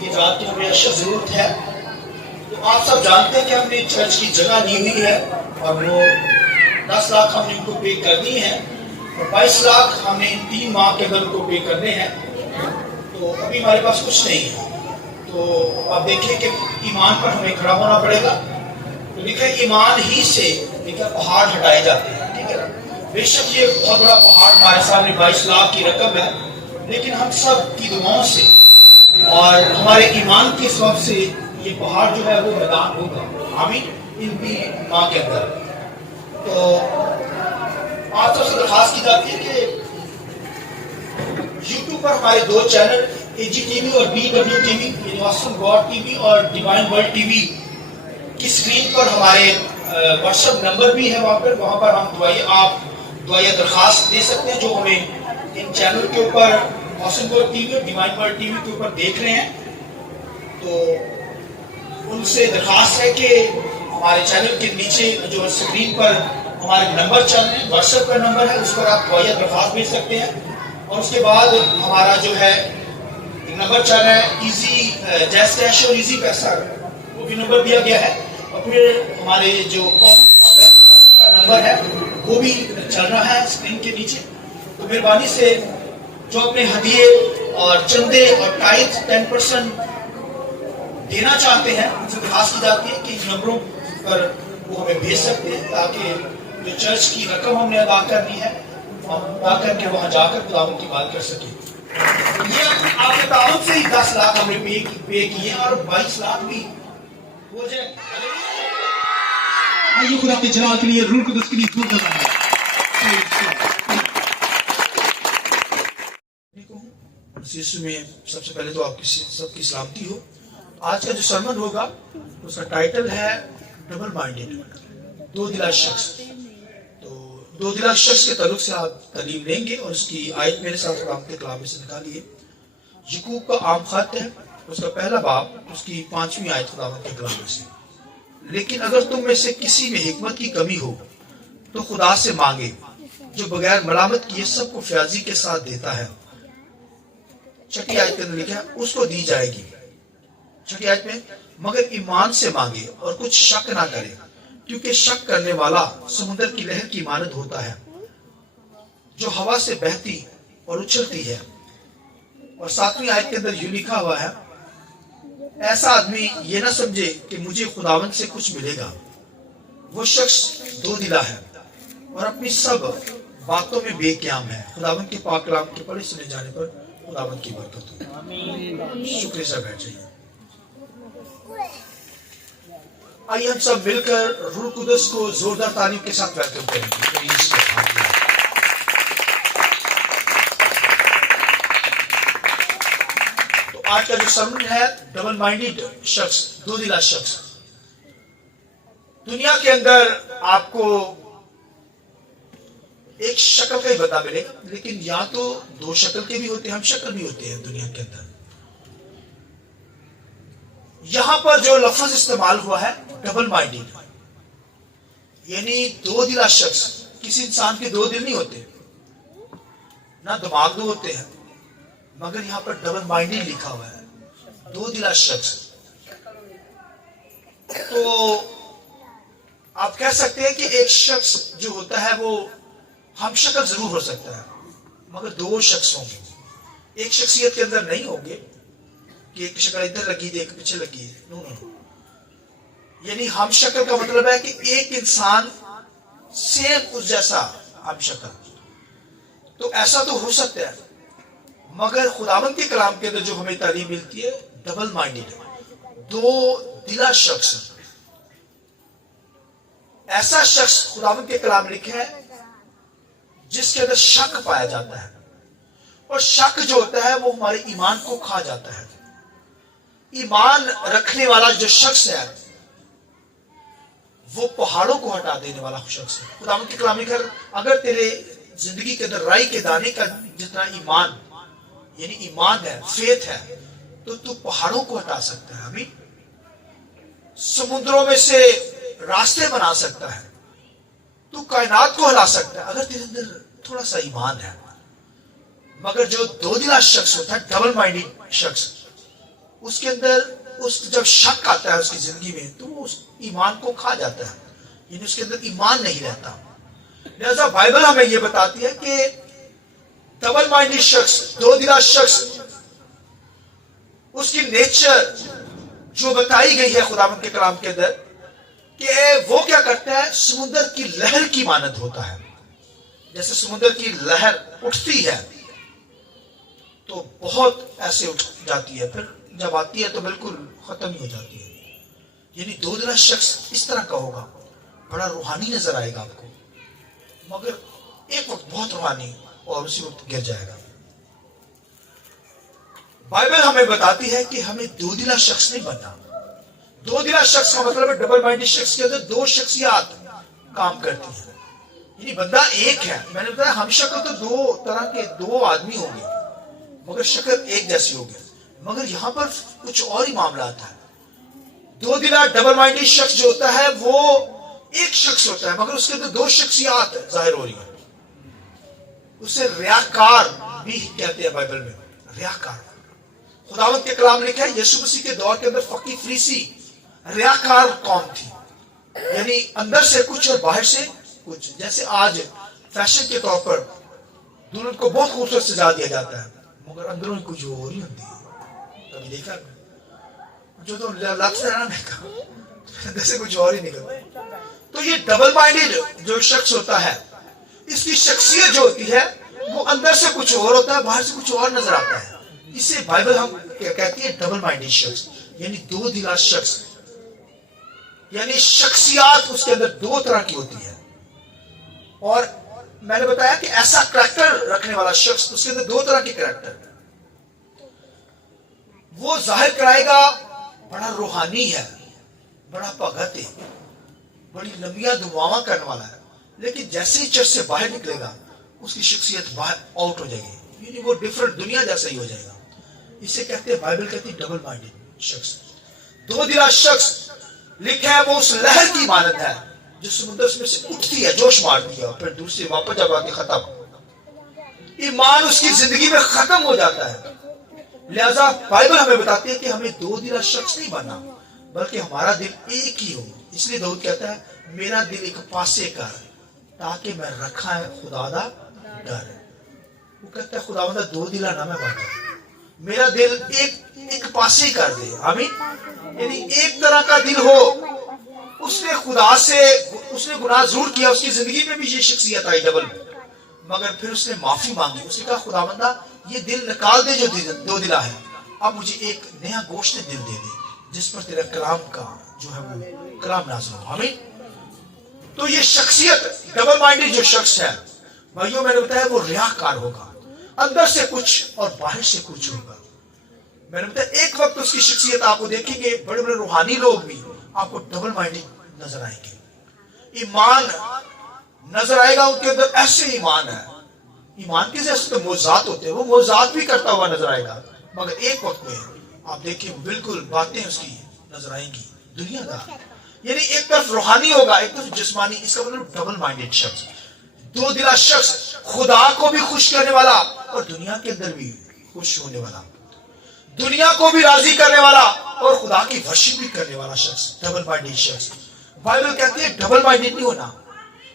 یہ جانتے ہوئے اشد ضرورت ہے. تو آپ سب جانتے ہیں کہ ہم نے چرچ کی جگہ لی ہوئی ہے اور وہ 10 لاکھ ہم نے ان کو پے کرنی ہے اور 22 لاکھ ہم نے ان 3 ماہ کے اندر ان کو پے کرنے ہیں. تو ابھی ہمارے پاس کچھ نہیں ہے. تو آپ دیکھیں کہ ایمان پر ہمیں کھڑا ہونا پڑے گا. تو لکھا ہے ایمان ہی سے پہاڑ ہٹائے جاتے ہیں. ٹھیک ہے. بے شک یہ بہت بڑا پہاڑ ہمارے سامنے 22 لاکھ کی رقم ہے، لیکن ہم سب کی دعاؤں سے اور ہمارے ایمان کے سبب سے یہ پہاڑ جو ہے وہ میدان ہوگا. آمین. ان کی ماں کے اندر تو آپ سب سے درخواست کی جاتی ہے کہ یوٹیوب پر ہمارے 2 چینل اے جی ٹی وی اور BW ٹی وی یعنی آسم گاڈ ٹی وی اور ڈیوائن ورلڈ ٹی وی کی اسکرین پر ہمارے واٹس ایپ نمبر بھی ہے. وہاں پر ہم آپ دعائیں درخواست دے سکتے ہیں جو ہمیں ان چینل کے اوپر آسم گاڈ ٹی وی اور ڈیوائن ورلڈ ٹی وی کے اوپر دیکھ رہے ہیں. تو ان سے درخواست ہے کہ ہمارے چینل کے نیچے جو اسکرین پر ہمارے نمبر چل رہے ہیں، واٹس ایپ کا نمبر ہے، اس پر آپ دعائیں درخواست بھیج سکتے ہیں. اور اس کے بعد ہمارا جو ہے ایک نمبر چل رہا ہے ایزی جیس کیش اور ایزی پیسہ، وہ بھی نمبر دیا گیا ہے. اور پھر ہمارے جو اکاؤنٹ کا نمبر ہے وہ بھی چل رہا ہے اسکرین کے نیچے. تو مہربانی سے جو اپنے ہدیے اور چندے اور ٹائز 10% دینا چاہتے ہیں ان سے درخواست کی جاتی ہے کہ ان نمبروں پر وہ ہمیں بھیج سکتے ہیں تاکہ جو چرچ کی رقم ہم نے ادا کرنی ہے ہم ادا کر کے وہاں جا کر خداوند کی بات کر سکیں. یہ آپ کے تعاون سے ہی 10 لاکھ ہم نے پے کیے اور 22 لاکھ بھی ہو جائے. آئیے خدا کے جلال کے لیے روح القدس کے لیے دعا کریں. یسوع میں سب سے پہلے تو آپ کی سب کی سلامتی ہو. آج کا جو سرمن ہوگا اس کا ٹائٹل ہے ڈبل مائنڈیڈ، 2 دلا شخص. تو 2 دلا شخص کے تعلق سے آپ تعلیم لیں گے اور اس کی آیت میرے ساتھ خداوند کے کلام میں سے نکالیے. یعقوب کا عام خط ہے، اس کا پہلا باب، اس کی 5ویں آیت خداوند کے کلام میں سے. لیکن اگر تم میں سے کسی میں حکمت کی کمی ہو تو خدا سے مانگے جو بغیر ملامت کیے سب کو فیاضی کے ساتھ دیتا ہے. 6 آیت کے اندر لکھا ہے اس کو دی جائے گی. 6 آیت میں مگر ایمان سے مانگے اور کچھ شک نہ کرے کیونکہ شک کرنے والا سمندر کی لہر کی مانند ہوتا ہے جو ہوا سے بہتی اور اچھلتی ہے. اور 7ویں آیت کے اندر یوں لکھا ہوا ہے ایسا آدمی یہ نہ سمجھے کہ مجھے خداوند سے کچھ ملے گا. وہ شخص 2 دلا ہے اور اپنی سب باتوں میں بے قیام ہے. خداوند کے پاک کلام کے پڑھے سنے جانے پر خداوند کی برکت ہو. شکریہ سے بیٹھ جائیے. آئیے ہم سب مل کر روح القدس کو زوردار تعریف کے ساتھ ویلکم کریں گے. تو آج کا جو سرمن ہے ڈبل مائنڈیڈ شخص، 2 دلا شخص. دنیا کے اندر آپ کو ایک شکل کا ہی بتا ملے گا، لیکن یا تو 2 شکل کے بھی ہوتے ہیں، ہم شکل بھی ہوتے ہیں دنیا کے اندر. یہاں پر جو لفظ استعمال ہوا ہے ڈبل مائنڈیڈ، یعنی 2 دلا شخص. کسی انسان کے 2 دل نہیں ہوتے، نہ دماغ 2 ہوتے ہیں، مگر یہاں پر ڈبل مائنڈیڈ لکھا ہوا ہے، 2 دلا شخص. تو آپ کہہ سکتے ہیں کہ ایک شخص جو ہوتا ہے وہ ہم شکل ضرور ہو سکتا ہے مگر 2 شخص ہوں گے. ایک شخصیت کے اندر نہیں ہوں گے کہ ایک شکل ادھر لگی ہے ایک پیچھے لگی ہے. نو. یعنی ہم شکل کا مطلب ہے کہ ایک انسان سیم اس جیسا ہم شکل. تو ایسا تو ہو سکتا ہے مگر خداوند کے کلام کے اندر جو ہمیں تعلیم ملتی ہے ڈبل مائنڈیڈ، 2 دلا شخص. ایسا شخص خداوند کے کلام لکھا ہے جس کے اندر شک پایا جاتا ہے، اور شک جو ہوتا ہے وہ ہمارے ایمان کو کھا جاتا ہے. ایمان رکھنے والا جو شخص ہے وہ پہاڑوں کو ہٹا دینے والا شخص ہے. خداوند کے کلام لکھا ہے اگر تیرے زندگی کے اندر رائی کے دانے کا جتنا ایمان یعنی ایمان ہے، فیتھ ہے، تو پہاڑوں کو ہٹا سکتا ہے. آمین. سمندروں میں سے راستے بنا سکتا ہے، تو کائنات کو ہلا سکتا ہے اگر تیرے اندر تھوڑا سا ایمان ہے. مگر جو 2 دلا شخص ہوتا ہے ڈبل مائنڈیڈ شخص، اس کے اندر جب شک آتا ہے اس کی زندگی میں تو وہ اس ایمان کو کھا جاتا ہے، یعنی اس کے اندر ایمان نہیں رہتا. لہذا بائبل ہمیں یہ بتاتی ہے کہ ڈبل مائنڈیڈ شخص، دو دلا شخص، اس کی نیچر جو بتائی گئی ہے خداوند کے کلام کے اندر کہ وہ کیا کرتا ہے، سمندر کی لہر کی مانند ہوتا ہے. جیسے سمندر کی لہر اٹھتی ہے تو بہت ایسے اٹھ جاتی ہے، پھر جب آتی ہے تو بالکل ختم ہی ہو جاتی ہے. یعنی دو دلا شخص اس طرح کا ہوگا، بڑا روحانی نظر آئے گا آپ کو، مگر ایک وقت بہت روحانی اور اسی وقت گر جائے گا. بائبل ہمیں بتاتی ہے کہ ہمیں دو دلا شخص نہیں بننا. دو دلا شخص کا مطلب ہے ڈبل مائنڈیڈ شخص کے اندر دو شخصیات کام کرتی ہیں. یعنی بندہ ایک ہے، میں نے بتایا ہم شکل تو دو طرح کے دو آدمی ہوں گے مگر شکل ایک جیسی ہوگی، مگر یہاں پر کچھ اور ہی معاملات ہیں. دو دلا ڈبل مائنڈیڈ شخص جو ہوتا ہے وہ ایک شخص ہوتا ہے مگر اس کے اندر دو شخصیات ظاہر ہو رہی ہیں. اسے ریاکار بھی کہتے ہیں بائبل میں، ریاکار. خداوند کے کلام لکھا ہے یسوع مسیح کے دور کے اندر فقی فریسی ریاکار قوم تھی، یعنی اندر سے کچھ اور باہر سے کچھ. جیسے آج فیشن کے طور پر دلہن کو بہت خوبصورت سجا دیا جاتا ہے مگر اندروں ہی کچھ اور ہی ہوتی ہے. کبھی دیکھا جو تو لفظ ہے نا اندر سے کچھ اور ہی نکلتا. تو یہ ڈبل مائنڈیڈ جو شخص ہوتا ہے اس کی شخصیت جو ہوتی ہے وہ اندر سے کچھ اور ہوتا ہے، باہر سے کچھ اور نظر آتا ہے. اسے بائبل ہم کہتی ہے ڈبل مائنڈیڈ شخص، یعنی دو دلا شخص. یعنی شخصیات اس کے اندر دو طرح کی ہوتی ہے. اور میں نے بتایا کہ ایسا کریکٹر رکھنے والا شخص، اس کے اندر دو طرح کے کریکٹر وہ ظاہر کرائے گا. بڑا روحانی ہے، بڑا بھگت ہے، بڑی لمبیاں دعاواں کرنے والا ہے، لیکن جیسے ہی چرچ سے باہر نکلے گا اس کی شخصیت باہر آؤٹ ہو جائے گی، یعنی وہ ڈفرنٹ دنیا جیسا ہی ہو جائے گا. اسے کہتے ہیں بائبل کہتی ہے ڈبل مائنڈیڈ شخص. دو دلا شخص لکھا ہے وہ اس لہر کی مانند ہے جو سمندر میں سے اٹھتی ہے، جوش مارتی ہے اور پھر دوسری واپس جب آ کے ختم. ایمان اس کی زندگی میں ختم ہو جاتا ہے. لہذا بائبل ہمیں بتاتی ہے کہ ہمیں دو دلا شخص نہیں بننا بلکہ ہمارا دل ایک ہی ہو. اس لیے داؤد کہتا ہے میرا دل ایک پاسے کر تاکہ میں رکھا ہے خدا دا ڈر. وہ کہتا ہے خداوندہ دو دلا نہ میں بن جاؤں، میرا دل ایک پاسے کر دے. آمین. یعنی ایک طرح کا دل ہو. اس نے خدا سے اس نے گناہ ضرور کیا، اس کی زندگی میں بھی یہ شخصیت آئی ڈبل، مگر پھر اس نے معافی مانگی. اس نے کہا خداوندہ یہ دل نکال دے جو دو دلا ہے، اب مجھے ایک نیا گوشت دل دے دے جس پر تیرا کلام کا جو ہے وہ کلام نازل ہو. آمین. تو یہ شخصیت ڈبل مائنڈیڈ جو شخص ہے بھائیوں میں نے بتایا وہ ریاکار ہوگا، اندر سے کچھ اور باہر سے کچھ ہوگا. میں نے بتایا ایک وقت اس کی شخصیت آپ کو دیکھیں گے بڑے بڑے روحانی لوگ بھی آپ کو ڈبل مائنڈیڈ نظر آئیں گے. ایمان نظر آئے گا ان کے اندر، ایسے ایمان ہے. ایمان کے جیسے تو معجزات ہوتے ہیں، وہ معجزات بھی کرتا ہوا نظر آئے گا مگر ایک وقت میں آپ دیکھیں بالکل باتیں اس کی نظر آئیں گی دنیا کا. یعنی ایک طرف روحانی ہوگا ایک طرف جسمانی. اس کا مطلب ڈبل مائنڈیڈ شخص، دو دلا شخص، خدا کو بھی خوش کرنے والا اور دنیا کے اندر بھی خوش ہونے والا، دنیا کو بھی راضی کرنے والا اور خدا کی ورشپ بھی کرنے والا شخص، ڈبل مائنڈیڈ شخص. بائبل کہتی ہے ڈبل مائنڈیڈ نہیں ہونا،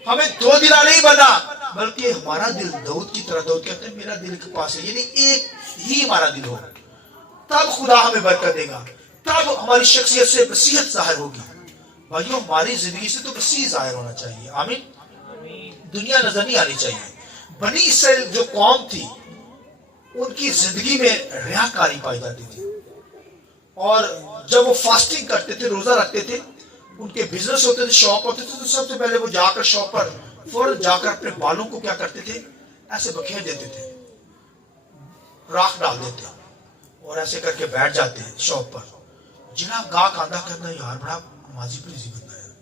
ہمیں دو دلا نہیں بنا بلکہ ہمارا دل داؤد کی طرح. داؤد کہتے ہیں میرا دل کے پاس ہے، یعنی ایک ہی ہمارا دل ہو تب خدا ہمیں برکت دے گا، تب ہماری شخصیت سے بصیرت ظاہر ہوگی. بھائیوں ہماری زندگی سے تو بصیرت ظاہر ہونا چاہیے. آمین. دنیا نظر نہیں آنی چاہیے. بنی اسرائیل جو قوم تھی ان کی زندگی میں ریاکاری پائی جاتی تھی، اور جب وہ فاسٹنگ کرتے تھے، روزہ رکھتے تھے، ان کے بزنس ہوتے تھے، شاپ ہوتے تھے، تو سب سے پہلے وہ جا کر شاپ پر فوراً جا کر اپنے بالوں کو کیا کرتے تھے، ایسے بکھیر دیتے تھے، راکھ ڈال دیتے اور ایسے کر کے بیٹھ جاتے ہیں شاپ پر. جناب گاہک آندہ کرنا یار بڑا نمازی پریزی بندہ ہے،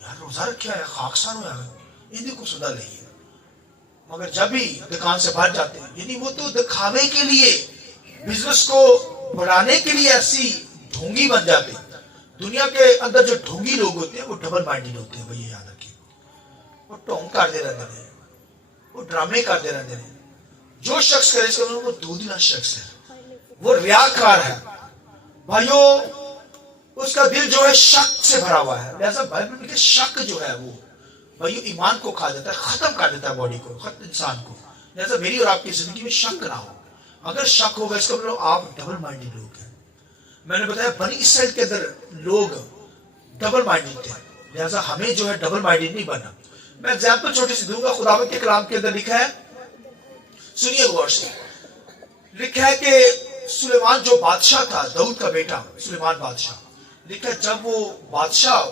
یار روزہ رکھا ہے، خاکسار ہو یار انہیں کو سدا نہیں ہے. مگر جب بھی دکان سے باہر جاتے ہیں، یعنی وہ تو دکھاوے کے لیے، بزنس کو بڑھانے کے لیے ایسی ڈھونگی بن جاتے ہیں. دنیا کے اندر جو ڈھونگی لوگ ہوتے ہیں وہ ڈبل مائنڈیڈ ہوتے ہیں. بھائی یاد رکھیے، وہ ٹونگ کرتے رہتے ہیں، وہ ڈرامے کرتے رہتے ہیں. جو شخص کرے وہ دو دلا شخص ہے، وہ ریاکار ہے. بھائیوں اس کا دل جو ہے شک سے بھرا ہوا ہے. لہذا بائبل میں کہ شک جو ہے وہ بھائیوں ایمان کو کھا دیتا ہے, ختم کر دیتا ہے باڈی کو, انسان کو. لہذا میری اور آپ کی زندگی میں شک نہ ہو. اگر شک ہوگا اس کا مطلب آپ ڈبل مائنڈیڈ لوگ ہیں. میں نے بتایا بنی اسرائیل کے اندر لوگ ڈبل مائنڈیڈ تھے, لہذا ہمیں جو ہے ڈبل مائنڈیڈ نہیں بننا. میں ایگزامپل چھوٹی سی دوں گا. خداوند کے کلام کے اندر لکھا ہے, سنیے غور سے, لکھا ہے کہ سلیمان جو بادشاہ تھا, داؤد کا بیٹا سلیمان بادشاہ, لکھا ہے جب وہ بادشاہ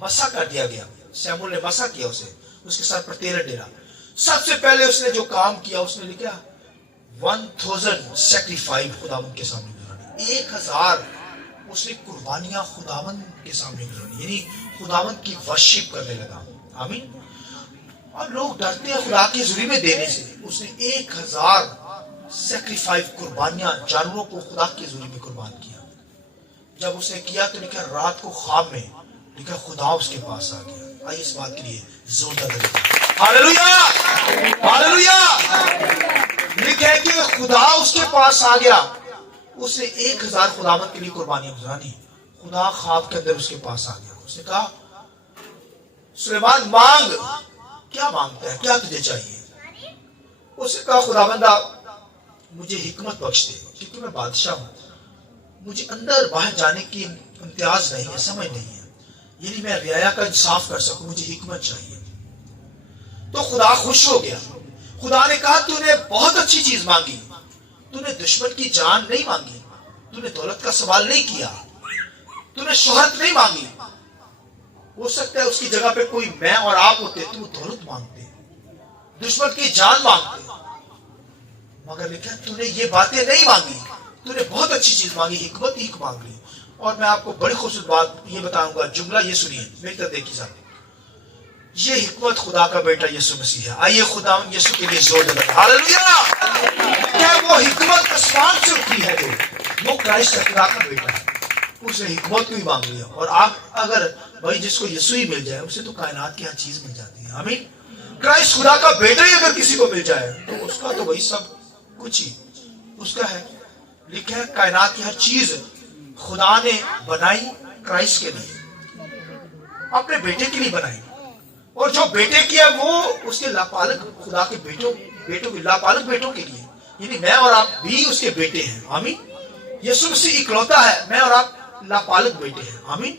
مسا کر دیا گیا, سیمول نے مسا کیا اسے, اس کے سر پر تیرہ ڈیرا, سب سے پہلے اس نے جو کام کیا اس نے لکھا 1000 سیکریفائز خداوند کے سامنے گزارنے, 1000 اس نے قربانیاں خداوند کے سامنے گزارنی, یعنی خداوند کی ورشپ کرنے لگا. آمین. اور لوگ ڈرتے ہیں خدا کے ذریعے میں دینے سے. اس نے 1000 سیکریفائز قربانیاں جانوروں کو خدا کے ذریعے میں قربان کیا. جب اس نے کیا تو لکھا رات کو خواب میں لکھا خدا اس کے پاس آ گیا. آئیے اس بات کے لیے زوردار ہاللویا ہاللویا. لکھا ہے کہ خدا اس کے پاس آ گیا. اس نے 1000 خداوند کے لیے قربانیاں گزارانی. خدا خواب کے اندر اس کے پاس آ گیا. اس نے کہا سلیمان مانگ, کیا مانگتا ہے, کیا تجھے چاہیے؟ اس نے کہا خداوندہ مجھے حکمت بخش دے, کیونکہ میں بادشاہ ہوں, مجھے اندر باہر جانے کی امتیاز نہیں ہے, سمجھ نہیں ہے, یعنی میں رعایا کا انصاف کر سکوں, مجھے حکمت چاہیے. تو خدا خوش ہو گیا. خدا نے کہا تو نے بہت اچھی چیز مانگی, تو نے دشمن کی جان نہیں مانگی, تو نے دولت کا سوال نہیں کیا, تو نے شہرت نہیں مانگی. ہو سکتا ہے اس کی جگہ پہ کوئی میں اور آپ ہوتے تو وہ دولت مانگتے, دشمن کی جان مانگتے, مگر لکھا تو نے یہ باتیں نہیں مانگی, تو نے بہت اچھی چیز مانگی, حکمت ہی مانگ لی. اور میں آپ کو بڑی خوبصورت بات یہ بتاؤں گا, جملہ یہ سنیے میری طرف دیکھیے صاحب, یہ حکمت خدا کا بیٹا یسوع مسیح ہے. آئیے خدا یسوع کے لیے زور دے. ہاللویا. کیا وہ حکمت آسمان سے اتری ہے جو وہ کرائسٹ خدا کا بیٹا ہے, اس نے حکمت کو ہی مانگ لیا. اور آپ اگر بھائی جس کو یسوع ہی مل جائے اسے تو کائنات کی ہر چیز مل جاتی ہے. آمین. کرائسٹ خدا کا بیٹا ہی اگر کسی کو مل جائے تو اس کا تو وہی سب کچھ ہی اس کا ہے. لکھا ہے کائنات کی ہر چیز خدا نے بنائی کرائسٹ کے لیے, اپنے بیٹے کے لیے بنائی. اور جو بیٹے کیا وہ اس کے لاپالک خدا کے بیٹوں کے لاپالک بیٹوں کے لیے, یعنی میں اور آپ بھی اس کے بیٹے ہیں. آمین. یسوع مسیح اکلوتا ہے, میں اور آپ لاپالک بیٹے ہیں. آمین.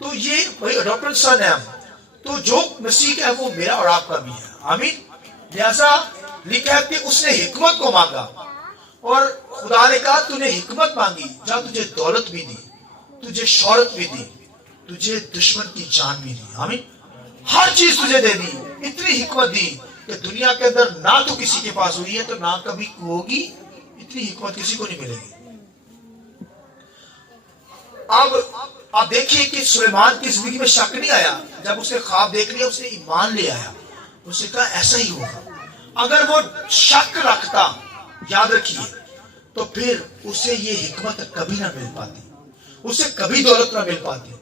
تو یہ وہی اڈاپٹڈ سن ہے ہم, تو جو مسیح کا ہے وہ میرا اور آپ کا بھی ہے. آمین. لہذا لکھا ہے کہ اس نے حکمت کو مانگا, اور خدا نے کہا تو نے حکمت مانگی, جہاں تجھے دولت بھی دی, تجھے شہرت بھی دی, تجھے دشمن کی جان بھی دی. آمین. ہر چیز تجھے دے دی, اتنی حکمت دی کہ دنیا کے اندر نہ تو کسی کے پاس ہوئی ہے تو نہ کبھی ہوگی. اتنی حکمت کسی کو نہیں ملے گی. اب آپ دیکھیے کہ سلیمان کی زندگی میں شک نہیں آیا. جب اس نے خواب دیکھ لیا اس نے ایمان لے آیا, اس نے کہا ایسا ہی ہوگا. اگر وہ شک رکھتا, یاد رکھیے, تو پھر اسے یہ حکمت کبھی نہ مل پاتی, اسے کبھی دولت نہ مل پاتی,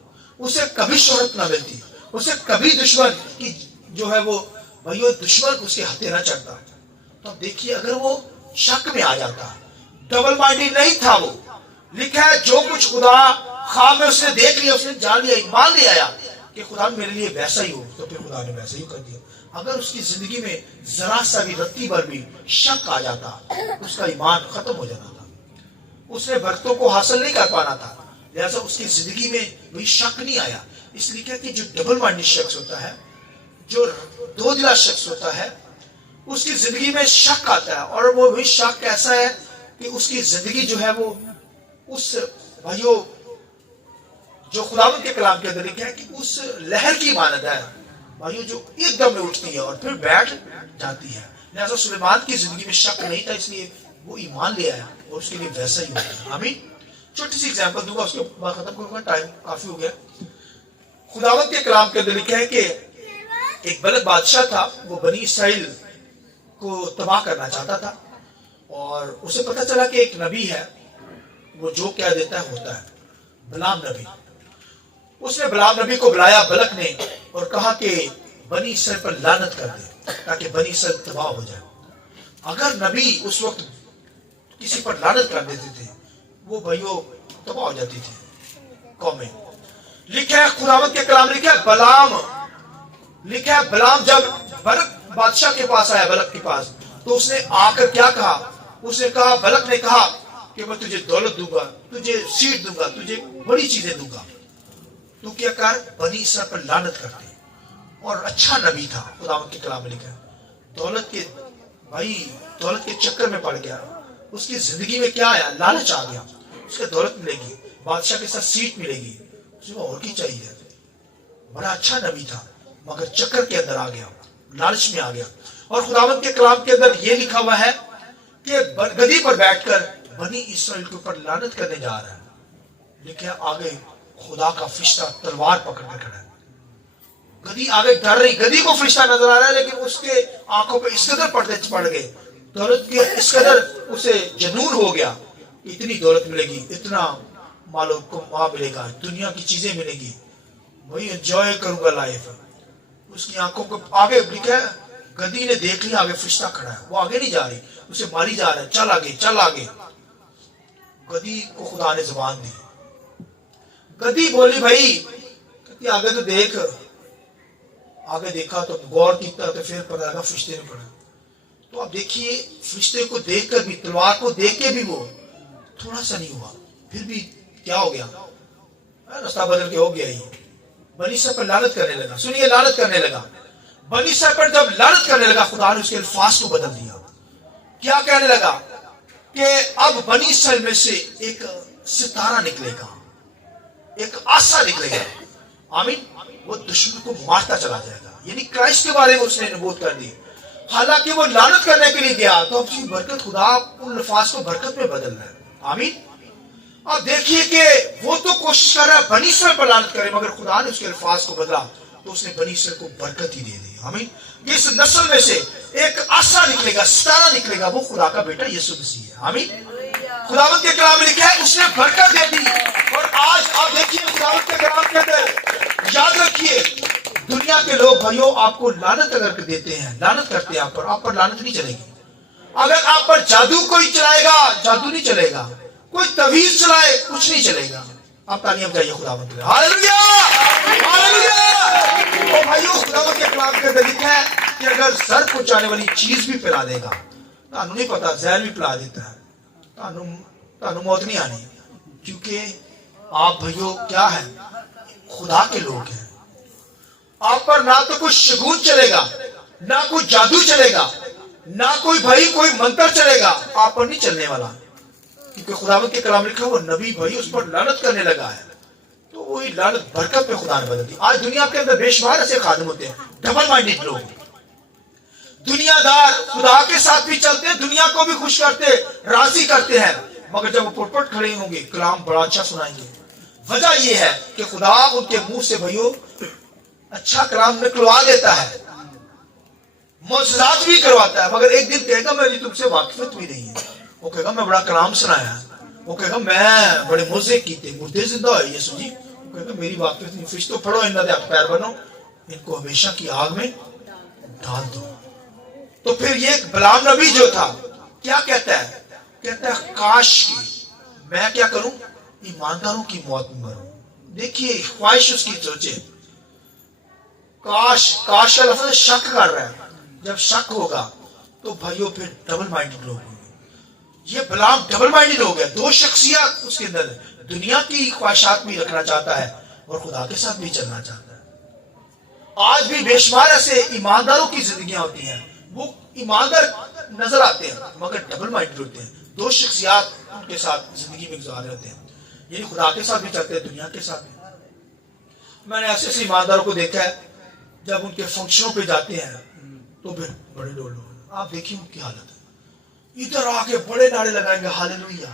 اسے کبھی شہرت نہ ملتی, اسے کبھی دشمن کی جو ہے وہ بھائیو دشمن اس کے ہتھے نہ چڑھتا. تو دیکھیے اگر وہ شک میں آ جاتا, ڈبل مائنڈیڈ نہیں تھا وہ. لکھا ہے جو کچھ خدا خواب میں اس نے دیکھ لیا, اس نے جان لیا, ایمان لے آیا کہ خدا میرے لیے ویسا ہی ہو, تو پھر خدا نے ویسا ہی کر دیا. اگر اس کی زندگی میں ذرا سا بھی رتی بھر بھی شک آ جاتا, اس کا ایمان ختم ہو جانا تھا, اس نے برکتوں کو حاصل نہیں کر پانا تھا. لہذا اس کی زندگی میں وہی شک نہیں آیا. اس لیے کہ جو ڈبل مائنڈیڈ شخص ہوتا ہے, جو دو دلا شخص ہوتا ہے, اس کی زندگی میں شک آتا ہے. اور وہ وہی شک ایسا ہے کہ اس کی زندگی جو ہے وہ اس بھائیو جو خداوند کے کلام کے اندر لکھا ہے کہ اس لہر کی مانند ہے بھائیو جو ایک دم میں اٹھتی ہے اور پھر بیٹھ جاتی ہے. لہذا سلیمان کی زندگی میں شک نہیں تھا, اس لیے وہ ایمان لے آیا اور اس کے لیے ویسا ہی ہوتا. آمین. چھوٹی سی ایگزامپل دوں گا, اس کے بعد ختم کروں گا, ٹائم کافی ہو گیا. خداوند کے کلام کے اندر لکھا ہے کہ ایک بلد بادشاہ تھا, وہ بنی اسرائیل کو تباہ کرنا چاہتا تھا, اور اسے پتہ چلا کہ ایک نبی ہے, وہ جو کیا دیتا ہے ہوتا ہے, بلام نبی. اس نے بلام نبی کو بلایا بلک نے, اور کہا کہ بنی اسرائیل پر لعنت کر دے تاکہ بنی اسرائیل تباہ ہو جائے. اگر نبی اس وقت کسی پر لعنت کر دیتے تھے, وہ بھائیوں تباہ ہو جاتی تھی قومیں. لکھا ہے خداوند کے کلام، لکھا ہے بلام، لکھا ہے بلام جب بلق بادشاہ کے پاس آیا، بلق کے پاس، تو اس نے آ کر کیا کہا؟ اس نے کہا، بلق نے کہا کہ میں تجھے دولت دوں گا، تجھے سیٹ دوں گا، تجھے بڑی چیزیں دوں گا، تو کیا کر بنی اسرائیل پر لعنت کرتے. اور اچھا نبی تھا. خداوند کے کلام میں لکھا ہے دولت کے بھائی دولت کے چکر میں پڑ گیا. اس کی زندگی میں کیا آیا؟ لالچ آ گیا. اس کو دولت ملے گی، بادشاہ کے ساتھ سیٹ ملے گی، اس کو اور کی چاہیے. بڑا اچھا نبی تھا مگر چکر کے اندر آ گیا، لالچ میں آ گیا. اور خداوند کے کلام کے اندر یہ لکھا ہوا ہے کہ گدی پر بیٹھ کر بنی اسرائیل کے اوپر لعنت کرنے جا رہا ہے. لکھا آگے خدا کا فرشتہ تلوار پکڑ کر کھڑا ہے. گدی آگے ڈر رہی، گدی کو فرشتہ نظر آ رہا ہے لیکن اس کے آنکھوں پہ اس قدر پردے پڑ گئے، دولت کے اس قدر اسے جنون ہو گیا، اتنی دولت ملے گی، اتنا مالوں کو وہاں ملے گا، دنیا کی چیزیں ملے گی، وہی انجوائے کروں گا لائف. اس کی آنکھوں کو آگے لکھا ہے گدی نے دیکھ لیا آگے فرشتہ کھڑا ہے، وہ آگے نہیں جا رہی، اسے ماری جا رہا ہے، چل آگے چل آگے. گدی کو خدا نے زبان دی. گدی بولی بھائی کہتی آگے تو دیکھ. آگے دیکھا تو غور کیا تو پھر پتا لگا فرشتے نے پڑھا. تو آپ دیکھیے فرشتے کو دیکھ کر بھی، تلوار کو دیکھ کے بھی وہ تھوڑا سا نہیں ہوا، پھر بھی کیا ہو گیا؟ راستہ بدل کے ہو گیا. ہی بنی اسرائیل پر لعنت کرنے لگا. سنیے لعنت کرنے لگا. بنی اسرائیل پر جب لعنت کرنے لگا خدا نے اس کے الفاظ کو بدل دیا. کیا کہنے لگا کہ اب بنی اسرائیل میں سے ایک ستارہ نکلے گا، ایک آسا نکلے گا. آمین. وہ دشمن کو مارتا چلا جائے گا. یعنی کرائسٹ کے بارے میں اس نے نبوت کر دی. حالانکہ وہ لعنت کرنے کے لیے گیا تو اب اس کی برکت، خدا ان الفاظ کو برکت میں بدل رہا ہے. آمین. اب دیکھیے کہ وہ تو کوشش کر رہا ہے بنی اسرائیل پر لعنت کرے، مگر خدا نے اس کے الفاظ کو بدلا تو اس نے بنی اسرائیل کو برکت ہی دے دی. آمین. اس نسل میں سے ایک آسا نکلے گا، ستارہ نکلے گا، وہ خدا کا بیٹا یسوع مسیح ہے. آمین. خداوند کے کلام میں لکھا ہے اس نے برکت دے دی. اور آج آپ دیکھیے خداوند کے کلام کے اندر، یاد رکھیے دنیا کے لوگ بھائیوں آپ کو لعنت اگر دیتے ہیں، لعنت کرتے ہیں آپ پر لعنت نہیں چلے گی. اگر آپ پر جادو کوئی چلائے گا، جادو نہیں چلے گا. کوئی تعویذ چلائے، کچھ نہیں چلے گا. آپ تعلیم جائیے خداوند کے. Hallelujah hallelujah. او بھائیوں خداوند کے کلام کے اندر لکھا ہے کہ اگر زہر پہنچانے والی چیز بھی پلا دے گا، تانوں نہیں پتا زہر بھی پلا دیتا ہے، تانوں موت نہیں آنی، کیونکہ آپ بھائیوں کیا ہے؟ خدا کے لوگ ہیں. آپ پر نہ تو کوئی شگون چلے گا، نہ کوئی جادو چلے گا، نہ کوئی بھائی کوئی منتر چلے گا، آپ پر نہیں چلنے والا. کیونکہ خداوند کے کلام لکھا وہ نبی بھائی اس پر لعنت کرنے لگا ہے، تو وہی لعنت برکت میں خدا نے بدل دی. آج دنیا کے اندر بے شمار ایسے خادم ہوتے ہیں، ڈبل مائنڈڈ لوگ، دنیا دار، خدا کے ساتھ بھی چلتے ہیں، دنیا کو بھی خوش کرتے، راضی کرتے ہیں، مگر جب وہ پٹ کھڑے ہوں گے کلام بڑا اچھا سنائیں گے. وجہ یہ ہے کہ خدا ان کے منہ سے بھائیوں اچھا کلام نکلوا دیتا ہے، معجزات بھی کرواتا ہے، مگر ایک دن کہے گا میری تم سے واقفیت بھی نہیں ہے. وہ کہے گا میں بڑا کلام سنایا، وہ کہے گا میں بڑے موزے کیتے، مردے زندہ ہوئے یسوع جی. وہ کہے گا میری واقفیت نہیں. فرشتوں پڑھو انہاں دے ہاتھ پیر بنو، ان کو ہمیشہ کی آگ میں ڈال دو. تو پھر یہ بلام نبی جو تھا کیا کہتا ہے؟ کہتا ہے کاش کی میں کیا کروں؟ ایمانداروں کی موت میں مروں. دیکھیے خواہش اس کی سوچے، کاش کا لفظ شک کر رہا ہے. جب شک ہوگا تو بھائیوں پھر ڈبل مائنڈڈ لوگ ہوں گے. یہ بلام ڈبل مائنڈڈ ہو گیا. دو شخصیات اس کے اندر، دنیا کی خواہشات بھی رکھنا چاہتا ہے اور خدا کے ساتھ بھی چلنا چاہتا ہے. آج بھی بے شمار ایسے ایمانداروں کی زندگیاں ہوتی ہیں، وہ ایماندار نظر آتے ہیں مگر ڈبل مائنڈڈ ہوتے ہیں. دو شخصیات ان کے ساتھ زندگی میں گزار رہے ہوتے ہیں، یعنی خدا کے ساتھ بھی چلتے ہیں، دنیا کے ساتھ بھی. میں نے ایسے ایسے ایمانداروں کو دیکھا ہے جب ان کے فنکشنوں پہ جاتے ہیں تو پھر بڑے ڈول لوگ، آپ دیکھیے ان کی حالت ہے، ادھر آ کے بڑے نعرے لگائیں گے ہاللویا،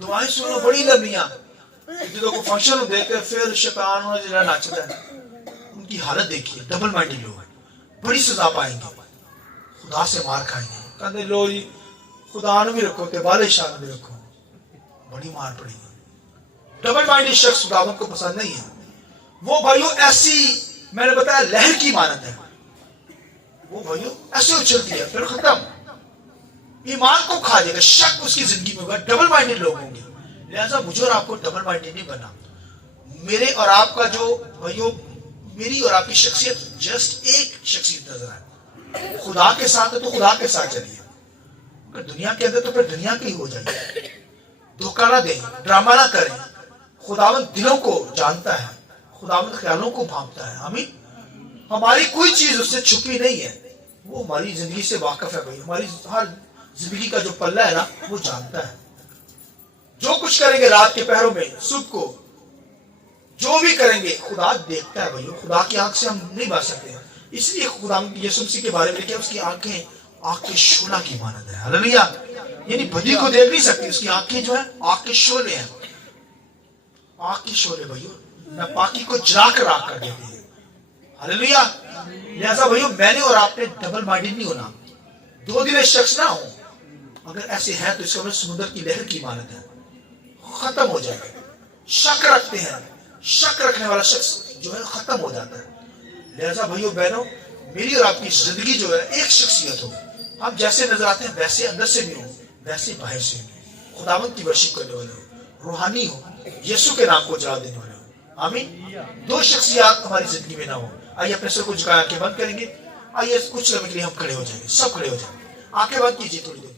دعائیں سنو بڑی لمبیاں، جدوں کو فنکشن ہوں دیکھ کے پھر شیطان انہیں جنہیں ناچتا ہے. ان کی حالت دیکھیے، ڈبل مائنڈڈ لوگ ہیں، بڑی سزا پائیں گے، خدا سے مار کھائیں گے. کہتے لو جی خدا نو بھی رکھو تے بالے شان بھی رکھو، بڑی مار پڑے گی. ڈبل مائنڈڈ شخص خداوند کو پسند نہیں ہے. وہ بھائیوں ایسی میں نے بتایا لہر کی مانند ہے، وہ بھائیوں ایسے اچھلتی ہے پھر ختم، ایمان کو کھا جائے گا، شک اس کی زندگی میں ہوگا. ڈبل مائنڈڈ لوگ ہوں گے. لہذا مجھے اور آپ کو ڈبل مائنڈیڈ نہیں بننا. میرے اور آپ کا جو بھائیوں، میری اور آپ کی شخصیت جسٹ ایک شخصیت نظر آئے. خدا کے ساتھ ہے تو خدا کے ساتھ چلیے، اگر دنیا کے اندر تو پھر دنیا کے ہی ہو جائیے. دھوکہ نہ دیں، ڈرامہ نہ کریں. خداوند دلوں کو جانتا ہے، خداوند خیالوں کو بھانپتا ہے. آمین. ہماری کوئی چیز اس سے چھپی نہیں ہے، وہ ہماری زندگی سے واقف ہے بھائی. ہماری ہر زندگی کا جو پلہ ہے نا وہ جانتا ہے. جو کچھ کریں گے رات کے پہروں میں، صبح کو جو بھی کریں گے خدا دیکھتا ہے بھائی. خدا کی آنکھ سے ہم نہیں بچ سکتے ہیں. اس لیے خدا یسوع مسیح کے بارے میں دیکھیں، اس کی آنکھیں آگ کے شعلہ کی مانند ہے. ہلیلویا. یعنی بدی کو دیکھ نہیں سکتی، اس کی آنکھیں جو ہیں آگ کے شعلے ہیں. آگ کے شعلے بھائیو ناپاکی کو جلا کر آگ کر دیتے ہیں. ہلیلویا. لہذا بھائیو میں نے اور آپ نے ڈبل مائنڈیڈ نہیں ہونا، دو دل شخص نہ ہوں. اگر ایسے ہے تو اس کا مطلب سمندر کی لہر کی مانند ہے، ختم ہو جائے گا. شک رکھتے ہیں، شک رکھنے والا شخص جو ہے ختم ہو جاتا ہے. لہذا بھائیو بہنوں، میری اور آپ کی زندگی جو ہے ایک شخصیت ہو. ہم جیسے نظر آتے ہیں ویسے اندر سے بھی ہو، ویسے باہر سے بھی. خداوند کی ورشپ کرنے والے ہو، روحانی ہو، یسوع کے نام کو جلا دینے والے ہو. آمین. دو شخصیات ہماری زندگی میں نہ ہو. آئیے اپنے سر کو جھکایا آنکھیں بند کریں گے. آئیے کچھ لمحے کے لیے ہم کھڑے ہو جائیں گے، سب کھڑے ہو جائیں گے. آنکھیں بند کیجیے تھوڑی دیر.